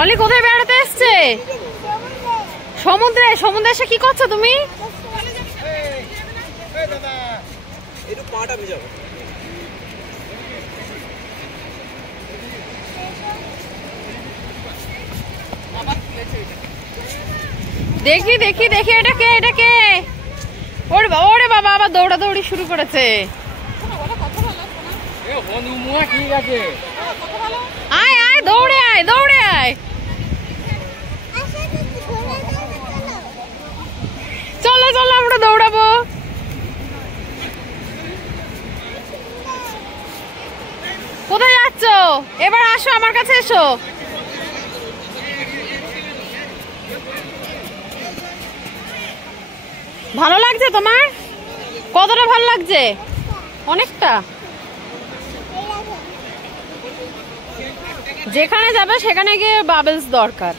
অলি কোথায় বেড়াতে এসছে? সমুদ্রে। সমুদ্রে এসে কি করছো তুমি? দেখি দেখি দেখি, এটা কে? এটা কে? ওরে বাবা, আবার দৌড়াদৌড়ি শুরু করেছে। আয় আয়, দৌড়ে আয়, দৌড়ে আয়। চলো চলো, আমরা দৌড়াবো। কোথায় যাচ্ছ? এবার আসো, আমার কাছে এসো। ভালো লাগছে তোমার? কতটা ভালো লাগছে? অনেকটা। যেখানে যাবে সেখানে গিয়ে বাবলস দরকার।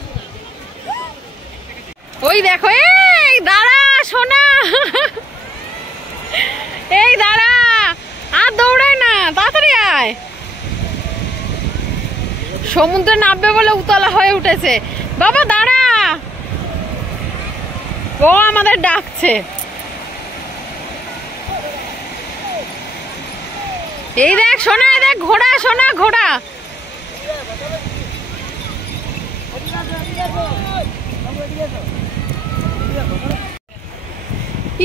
ওই দেখো, এই দাঁড়া সোনা, এই দাঁড়া, আর দৌড়ায় না, তাড়াতাড়ি আয়। সমুদ্রে নামবে বলে উতলা হয়ে উঠেছে। বাবা দাঁড়া, ও আমাদের ডাকছে। এই দেখ সোনা, এই দেখ ঘোড়া, সোনা ঘোড়া।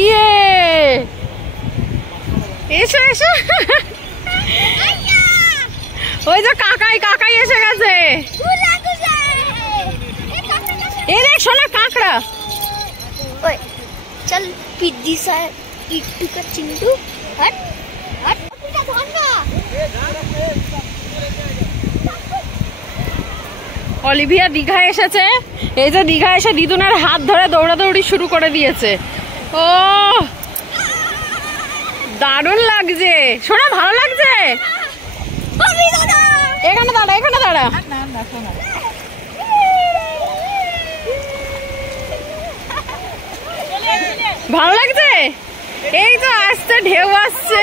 ইয়ে, এসো এসো। ওই যে কাকাই কাকাই এসে গেছে। এই দেখ সোনা কাঁকড়া। चल पिद्दी सा इट्टू का चिंटू हट हट पिटा धर ना। অলিভিয়া দীঘায় এসেছে। এই যে দীঘায় এসে দিদুনের হাত ধরে দৌড়াদৌড়ি শুরু করে দিয়েছে। ও দারুণ লাগছে সোনা, ভালো লাগছে। এখানে দাঁড়া, এখানে দাঁড়া। ভালো লাগছে। এই তো আসছে, ঢেউ আসছে।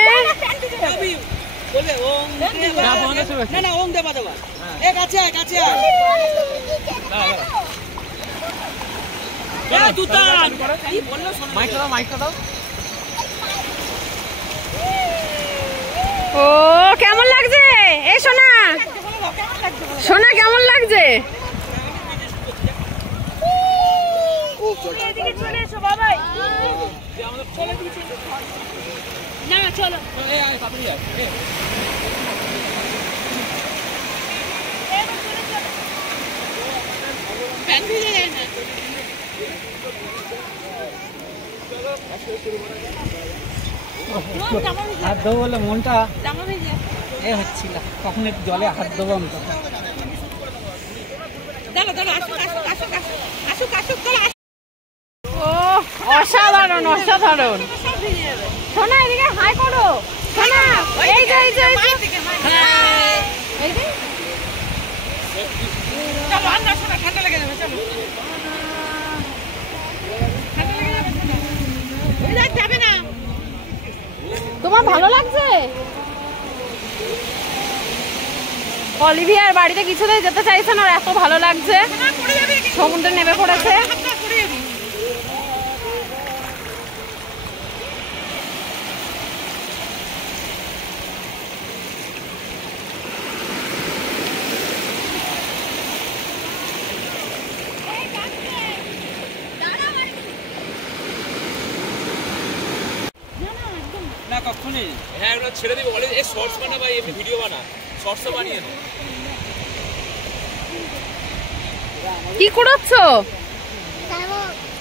ও কেমন লাগছে? এই সোনা, সোনা কেমন লাগছে? চলো হাত দেবো বলে মনটা এ হচ্ছিল, তখন একটু জলে হাত দেবো আমি। ও অসাধারণ অসাধারণ। সোনা এদিকে হাই করো। সোনা এই যে, এই যে, ঠান্ডা লেগে যাবে। চলো যাবে না। তোমার ভালো লাগছে? অলিভিয়ার বাড়িতে কিছুতেই যেতে চাইছে না, এত ভালো লাগছে। সমুদ্রে নেমে পড়েছে। হ্যাঁ ছেড়ে দিবে বলে, এই শর্টস বানা ভাই, এমনি ভিডিও বানা, শর্টসও বানিয়ে নে। কি করছ?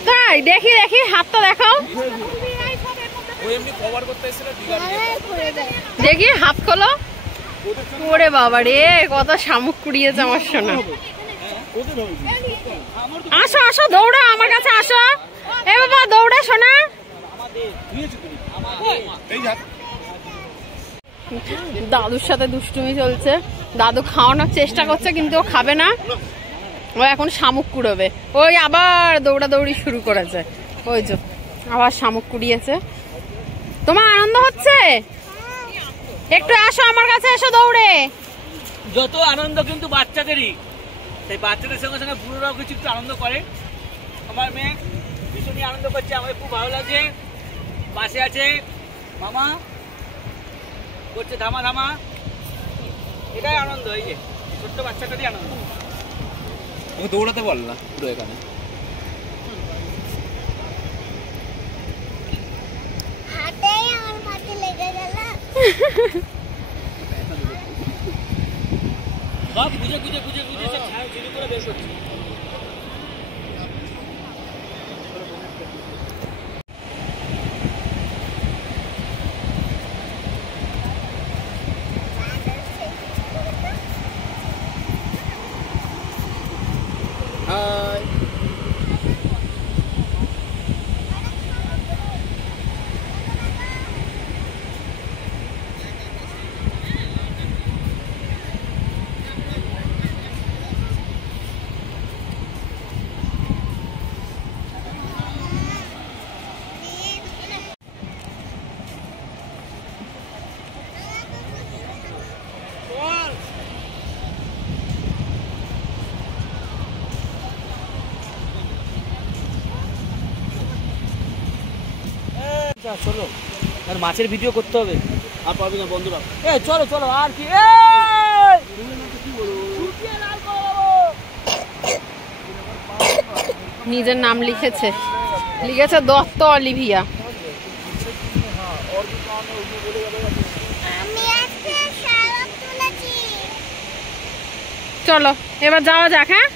তাই দেখি দেখি, হাতটা দেখাও। ও এমনি কভার করতে এসেছিল দেখি হাত খোলো। ওরে বাবা রে, কত শামুক কুড়িয়েছে আমার সোনা। আসো আসো, দৌড়া আমার কাছে আসো। এ বাবা দৌড়া সোনা। দাদুর সাথে দুষ্টুমি চলছে। দাদু খাওয়ানোর চেষ্টা করছে কিন্তু ও খাবে না। ও এখন শামুক কুড়োবে। ওই আবার দৌড়াদৌড়ি শুরু করেছে। ওই যে আবার শামুক কুড়িয়েছে। তোমার আনন্দ হচ্ছে? একটু আসো আমার কাছে, এসো দৌড়ে। যত আনন্দ কিন্তু বাচ্চাদেরই, তাই বাচ্চাদের সঙ্গে সঙ্গে বুড়োরাও কিছু একটু আনন্দ করে। আমার মেয়ে ভীষণই আনন্দ করছে, আমাকে খুব ভালো লাগছে। পাশে আছে মামা, করছে ধামা ধামা, এটাই আনন্দ। এই যে ছোট্ট বাচ্চাটারই আনন্দ। ওকে দৌড়াতে বল না পুরো এখানে। হাতেই আমার মাথা লেগে গেল। সব গুজে গুজে গুজে গুজে সব ঝিরি করে বের করছে। চলো, আর মাছের ভিডিও করতে হবে। আর পারবি না বন্ধুরা। চলো চলো, আর কি নিজের নাম লিখেছে, লিখেছে দত্ত অলিভিয়া। আমি আজকে শাবক তুলেছি। চলো এবার যাওয়া যাক। হ্যাঁ